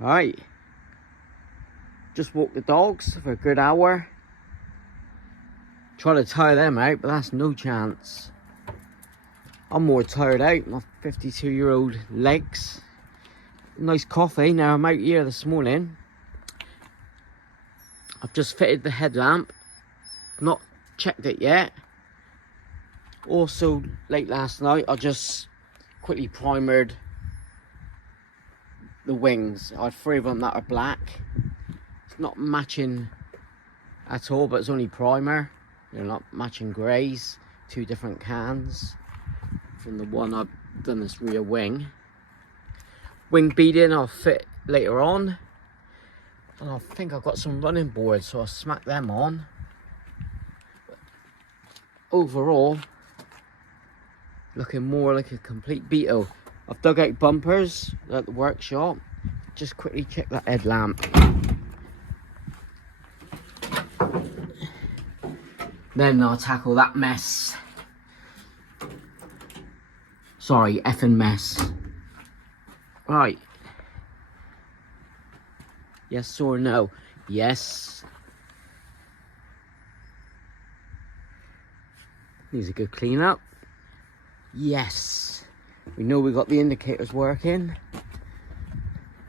Right, just walked the dogs for a good hour. Try to tire them out, but that's no chance. I'm more tired out, my 52-year-old legs. Nice coffee. Now I'm out here this morning. I've just fitted the headlamp. Not checked it yet. Also, late last night, I just quickly primered the wings. I had 3 of them that are black. It's not matching at all, but it's only primer. They're not matching greys. 2 different cans from the one I've done this rear wing. Wing beading I'll fit later on. And I think I've got some running boards, so I'll smack them on. But overall, looking more like a complete beetle. I've dug out bumpers at the workshop. Just quickly check that headlamp. Then I'll tackle that mess. Sorry, effing mess. Right. Yes or no? Yes. Needs a good clean up. Yes. We know we got the indicators working.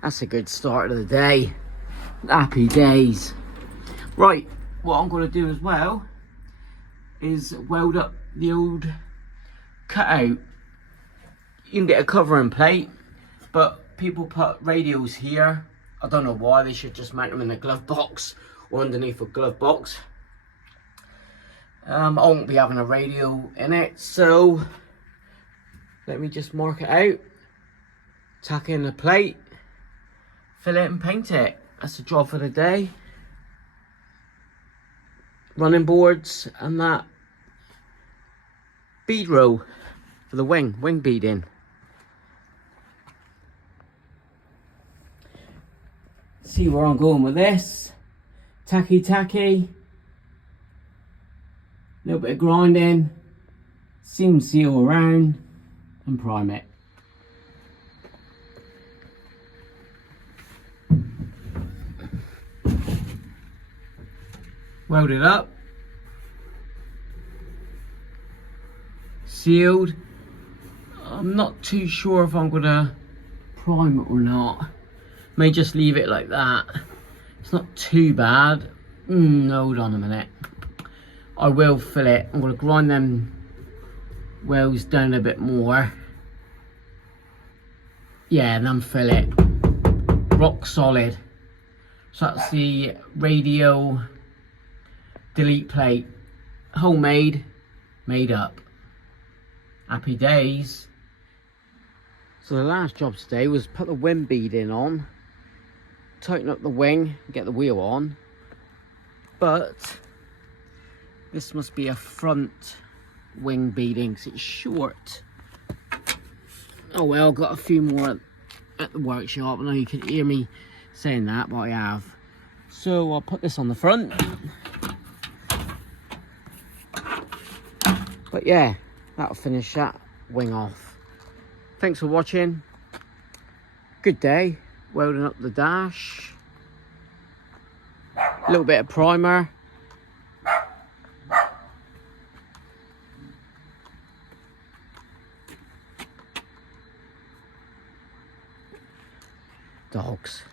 That's a good start of the day. Happy days. Right, what I'm going to do as well is weld up the old cutout. You can get a covering plate, but people put radials here. I don't know why. They should just mount them in the glove box or underneath a glove box. I won't be having a radial in it, so let me just mark it out, tack in the plate, fill it and paint it. That's the job for the day. Running boards and that bead row for the wing beading. See where I'm going with this. Tacky. Little bit of grinding, seam seal around and prime it. Weld it up. Sealed. I'm not too sure if I'm gonna prime it or not. May just leave it like that. It's not too bad. Hold on a minute. I will fill it. I'm gonna grind them wells down a bit more. Yeah, and then fill it. Rock solid. So that's the radial delete plate. Homemade, made up. Happy days. So the last job today was put the wing beading on, tighten up the wing, get the wheel on. But this must be a front wing beading because it's short. Oh well, got a few more at the workshop. I know you can hear me saying that, but I have. So I'll put this on the front. But yeah, that'll finish that wing off. Thanks for watching. Good day. Welding up the dash. A little bit of primer. Dogs.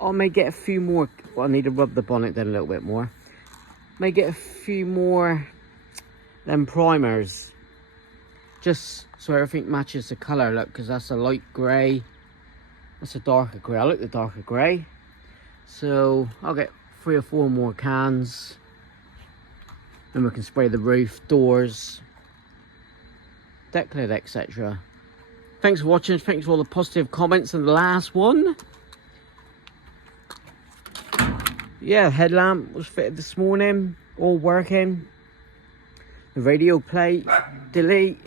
I may get a few more. Well, I need to rub the bonnet down a little bit more. May get a few more them primers, just so everything matches the colour. Look, because that's a light grey, that's a darker grey. I like the darker grey, so I'll get 3 or 4 more cans, and we can spray the roof, doors, deck lid, etc. Thanks for watching. Thanks for all the positive comments in the last one. Yeah, headlamp was fitted this morning, all working. The radio plate, delete.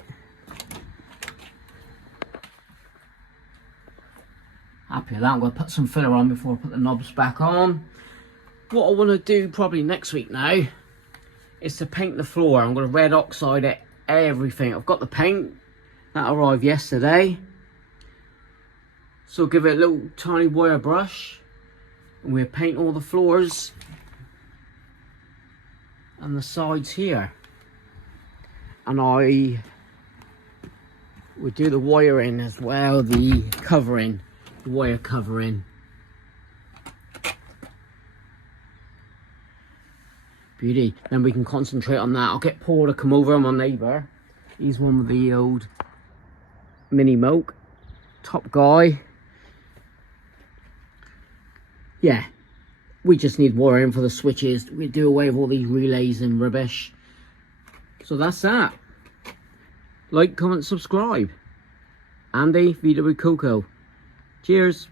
Happy with that. I'm going to put some filler on before I put the knobs back on. What I want to do probably next week now is to paint the floor. I'm going to red oxide it, everything. I've got the paint that arrived yesterday. So give it a little tiny wire brush, and we'll paint all the floors and the sides here. And I would do the wiring as well, the covering, the wire covering. Beauty. Then we can concentrate on that. I'll get Paul to come over, my neighbour. He's one with the old mini moke. Top guy. Yeah. We just need wiring for the switches. We do away with all these relays and rubbish. So that's that. Like, comment, subscribe. Andy, VW Coco. Cheers.